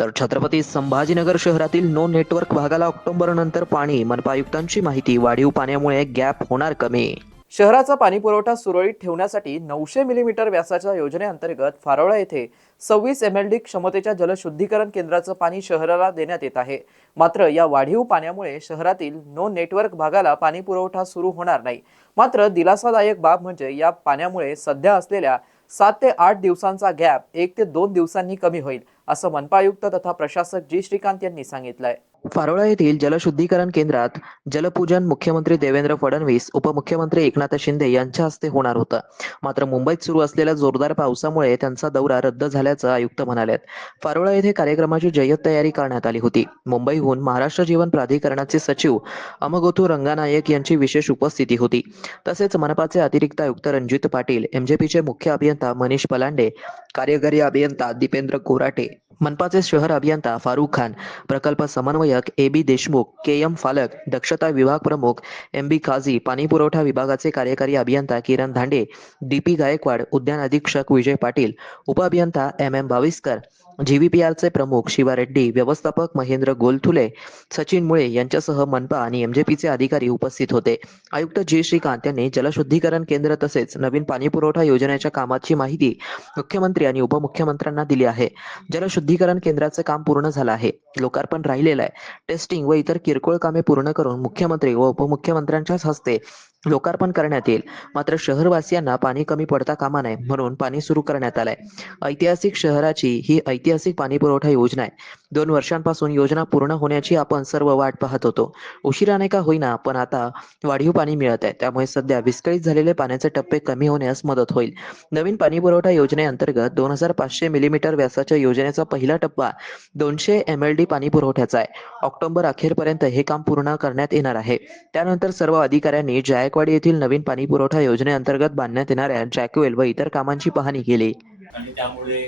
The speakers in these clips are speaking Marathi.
तर छत्रपती संभाजीनगर शहरातील नो नेटवर्क भागाला ऑक्टोबर नंतर पाणी मनपा आयुक्तांची माहिती वाढीव पाण्यामुळे गॅप होणार कमी. शहराचा पाणीपुरवठा सुरळीत ठेवण्यासाठी नऊशे मिलीमीटर व्यासाच्या योजनेअंतर्गत फारोळा येथे सव्वीस एम एल डी क्षमतेच्या जलशुद्धीकरण केंद्राचं पाणी शहराला देण्यात येत आहे. मात्र या वाढीव पाण्यामुळे शहरातील नो नेटवर्क भागाला पाणी पुरवठा सुरू होणार नाही. मात्र दिलासादायक बाब म्हणजे या पाण्यामुळे सध्या असलेल्या सात ते आठ दिवसांचा गॅप एक ते दोन दिवसांनी कमी होईल. असं मनपा आयुक्त तथा प्रशासक जी श्रीकांत यांनी सांगितलंय. फारोळा येथील जलशुद्धीकरण केंद्रात जलपूजन मुख्यमंत्री देवेंद्र फडणवीस उपमुख्यमंत्री एकनाथ शिंदे यांच्या हस्ते होणार होतं. मात्र मुंबईत सुरू असलेल्या जोरदार पावसामुळे त्यांचा दौरा रद्द झाल्याचं आयुक्त म्हणाल्यात फारोळा येथे कार्यक्रमाची जय्यत तयारी करण्यात आली होती. मुंबईहून महाराष्ट्र जीवन प्राधिकरणाचे सचिव अमगोथू रंगानायक यांची विशेष उपस्थिती होती. तसेच मनपाचे अतिरिक्त आयुक्त रणजित पाटील एमजेपीचे मुख्य अभियंता मनीष पलांडे कार्यकारी अभियंता दीपेंद्र कोराटे मनपाचे शहर अभियंता फारुख खान प्रकल्प समन्वयक A B Deshmukh K M Phalak दक्षता विभाग प्रमुख एम बी काझी पाणी पुरवठा विभागाचे कार्यकारी अभियंता किरण धांडे डी पी गायकवाड उद्यान अधीक्षक विजय पाटील उपअभियंता एम एम भाविस्कर जीव्हीपीआरचे प्रमुख शिवा रेड्डी व्यवस्थापक महेंद्र गोलथुले सचिन मुळे यांच्यासह मनपा आणि एमजेपीचे अधिकारी उपस्थित होते. आयुक्त जी श्रीकांत यांनी जलशुद्धीकरण केंद्र तसेच नवीन पाणी पुरवठा योजनेच्या कामाची माहिती मुख्यमंत्री आणि उपमुख्यमंत्र्यांना दिली आहे. जलशुद्धीकरण केंद्राचे काम पूर्ण झालं आहे. लोकार्पण राहिलेलं आहे. टेस्टिंग व इतर किरकोळ कामे पूर्ण करून मुख्यमंत्री व उपमुख्यमंत्र्यांच्याच हस्ते लोकार्पण करण्यात येईल. मात्र शहरवासियांना पाणी कमी पडता कामा नये म्हणून पाणी सुरू करण्यात आलंय. ऐतिहासिक शहराची ही ऐतिहासिक पाणी पुरवठा योजना आहे. दोन वर्षांपासून योजना पूर्ण होण्याची आपण सर्व वाट पाहत होतो. उशिराने का होईना पण आता वाढीव पाणी मिळत आहे. त्यामुळे सध्या विस्कळीत झालेले पाण्याचे टप्पे कमी होण्यास मदत होईल. नवीन पाणी पुरवठा योजनेअंतर्गत दोन हजार पाचशे मिलीमीटर व्यासाच्या योजनेचा पहिला टप्पा दोनशे एम एल डी पाणी पुरवठ्याचा आहे. ऑक्टोबर अखेरपर्यंत हे काम पूर्ण करण्यात येणार आहे. त्यानंतर सर्व अधिकाऱ्यांनी जायकवाडी येथील नवीन पाणी पुरवठा योजनेअंतर्गत बांधण्यात येणाऱ्या जॅकवेल व इतर कामांची पाहणी केली. आणि त्यामुळे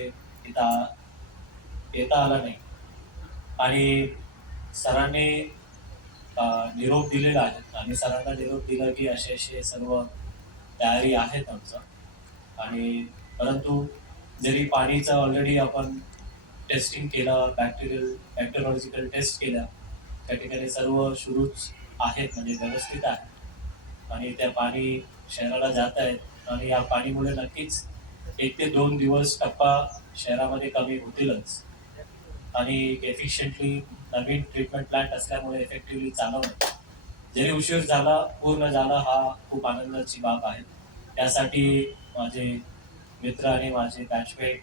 येता आला नाही. आणि सरांनी निरोप दिलेला आहे. आणि सरांना निरोप दिला की असे असे सर्व तयारी आहेत आमचं. आणि परंतु जरी पाणीचं ऑलरेडी आपण टेस्टिंग केलं बॅक्टेरियल बॅक्टेरियॉलॉजिकल टेस्ट केल्या त्या ठिकाणी सर्व सुरूच आहेत म्हणजे व्यवस्थित आहे. आणि त्या पाणी शहराला जात आहेत. आणि या पाणीमुळे नक्कीच एक ते दोन दिवस टप्पा शहरामध्ये कमी होतीलच. आणि एफिशियंटली नवीन ट्रीटमेंट प्लांट असल्यामुळे इफेक्टिव्हली चालवणं जरी उशीर झाला पूर्ण झाला हा खूप आनंदाची बाब आहे. त्यासाठी माझे मित्र आणि माझे batchmate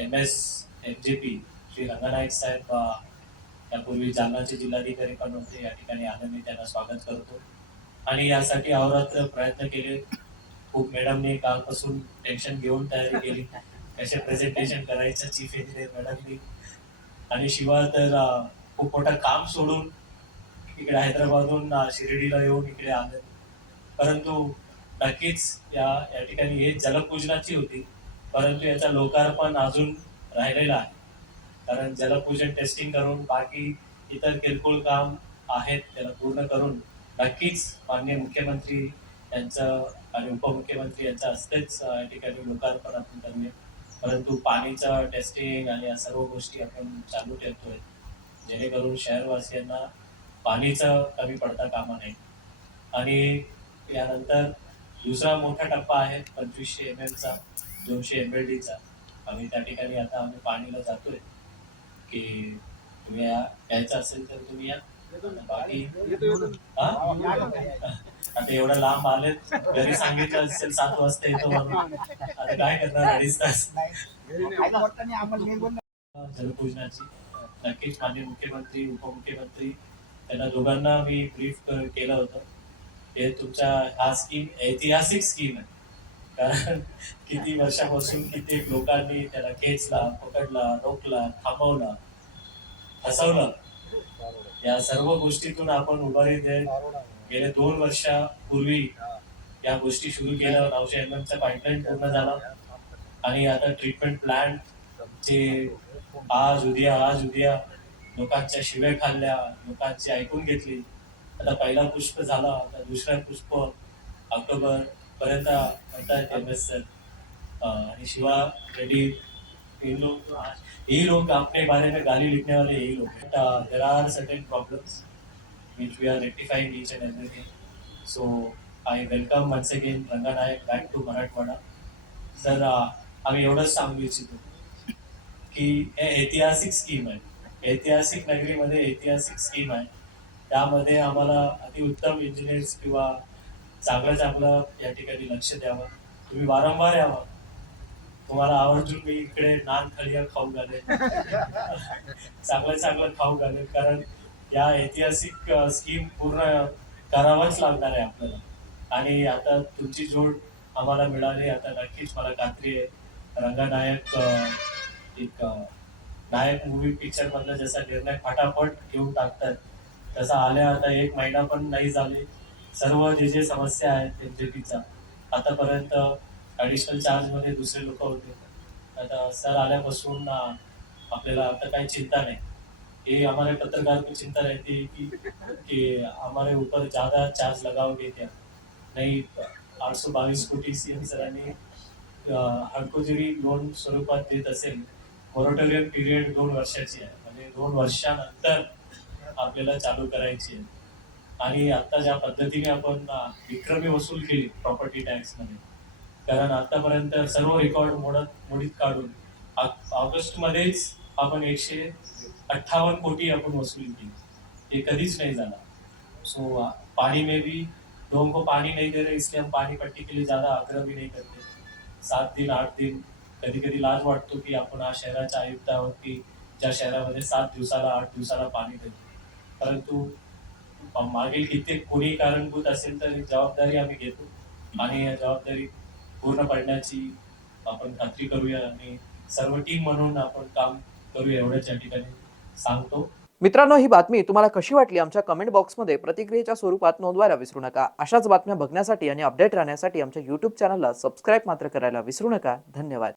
M S M J P Shri Ranganayak साहेब त्यापूर्वी जालनाचे जिल्हाधिकारी पण होते. या ठिकाणी आलं मी त्यांना स्वागत करतो. आणि यासाठी अहोरात्र प्रयत्न केले. खूप मॅडमने कालपासून टेन्शन घेऊन तयारी केली. कसे प्रेझेंटेशन करायचं चीफ इंजिनियर मॅडमनी. आणि शिवाय तर खूप मोठं काम सोडून इकडे हैदराबादहून शिर्डीला येऊन इकडे आले. परंतु नक्कीच या या ठिकाणी हे जलपूजनाची होती. परंतु याचा लोकार्पण अजून राहिलेला आहे. कारण जलपूजन टेस्टिंग करून बाकी इतर किरकोळ काम आहेत त्याला पूर्ण करून नक्कीच माननीय मुख्यमंत्री यांचं आणि उपमुख्यमंत्री यांच्या हस्तेच या ठिकाणी लोकार्पण आपण करणे. परंतु पाणीचं टेस्टिंग आणि या सर्व गोष्टी आपण चालू ठेवतोय. जेणेकरून शहरवासियांना पाणीचं कमी पडता कामा नये. आणि यानंतर दुसरा मोठा टप्पा आहे पंचवीसशे एम एलचा दोनशे एम एल डीचा आम्ही त्या ठिकाणी आता आम्ही पाणीला जातोय. की तुम्ही या यायचं असेल तर तुम्ही या. बाकी? आता एवढं लांब आले घरी सांगितलं असेल सात वाजता येतो आता काय करणार अडीच तास. जलपूजनाची. नक्कीच माननीय मुख्यमंत्री उपमुख्यमंत्री त्यांना दोघांना मी ब्रीफ केलं होतं. हे तुमच्या हा स्कीम ऐतिहासिक स्कीम आहे. कारण किती वर्षापासून कित्येक लोकांनी त्याला खेचला पकडला रोखला थांबवला हसवलं या सर्व गोष्टीतून आपण उभारी देत गेले दोन वर्षापूर्वी या गोष्टी सुरू केल्या. नऊशे एम एमचा पाईपलाईन पूर्ण झाला. आणि आता ट्रीटमेंट प्लांट जे आज उद्या आज उद्या लोकांच्या शिव्या खाल्ल्या लोकांची ऐकून घेतली. आता पहिला पुष्प झाला आता दुसरा पुष्प ऑक्टोबर पर्यंत म्हणतात एम एस सर आणि शिवा रेड्डी ये लोग यही लोग आपके बारे में गाली लिखने वाले यही लोग। There are certain problems which we are rectifying each and everything. So I welcome once again Ranga Nayak back to Marathwada. Sir आम्ही uh, एवढंच सांगू इच्छितो की हे ऐतिहासिक स्कीम आहे. ऐतिहासिक नगरीमध्ये ऐतिहासिक स्कीम आहे. त्यामध्ये आम्हाला अतिउत्तम इंजिनियर्स किंवा चांगलं चांगलं या ठिकाणी लक्ष द्यावं. तुम्ही वारंवार यावं. तुम्हाला आवर्जून मी इकडे नान खडिया खाऊ घाले चांगलं चांगलं खाऊ घाले कारण या ऐतिहासिक स्कीम पूर्ण करावाच लागणार आहे आपल्याला. आणि आता तुमची जोड आम्हाला मिळाली. आता नक्कीच मला खात्री आहे. रंगनायक एक नायक मूवी पिक्चर मधला जसा निर्णय फटाफट घेऊन टाकतात तसा आल्या आता एक महिना पण नाही झाले. सर्व जे जे समस्या आहेत एनजेपीचा आतापर्यंत ॲडिशनल चार्जमध्ये दुसरे लोक होते. आता सर आल्यापासून आपल्याला आता काही चिंता नाही. ये हमारे पत्रकार को चिंता रहती है कि कि हमारे ऊपर ज़्यादा चार्ज लगाओगे क्या नहीं आठ सौ बावीस कोटी सी एम सरांनी हडको जरी लोन स्वरूपात देत असेल. मोरटोरियम पिरियड दोन वर्षाची आहे. म्हणजे दोन वर्षानंतर आपल्याला चालू करायची आहे. आणि आता ज्या पद्धतीने आपण विक्रमी वसूल केली प्रॉपर्टी टॅक्समध्ये कारण आतापर्यंत सर्व रेकॉर्ड मोडत मोडीत काढून ऑ- ऑगस्टमध्येच आपण एकशे अठ्ठावन्न कोटी आपण वसूल केली. ते कधीच नाही झाला. सो पाणी में भी लोगों को पानी नहीं दे रहे इसलिए हम पाणी पट्टी के लिए ज़्यादा आग्रह भी नहीं करते. सात दिन आठ दिन कधी कधी लाज वाटतो की आपण हा शहराच्या आयुक्त आहोत की ज्या शहरामध्ये सात दिवसाला आठ दिवसाला पाणी देतो. परंतु मागील कित्येक कोणी कारणभूत असेल तर जबाबदारी आम्ही घेतो. आणि या जबाबदारी पूर्ण पडण्याची आपण खात्री करूया आणि सर्व टीम म्हणून आपण काम करूया एवढ्याच या ठिकाणी सांगतो. मित्रांनो ही बातमी तुम्हाला कशी वाटली? आमच्या कमेंट बॉक्समध्ये प्रतिक्रियेच्या स्वरूपात नोंदवायला विसरू नका. अशाच बातम्या बघण्यासाठी आणि अपडेट राहण्यासाठी आमच्या यूट्यूब चॅनलला सबस्क्राईब मात्र करायला विसरू नका. धन्यवाद.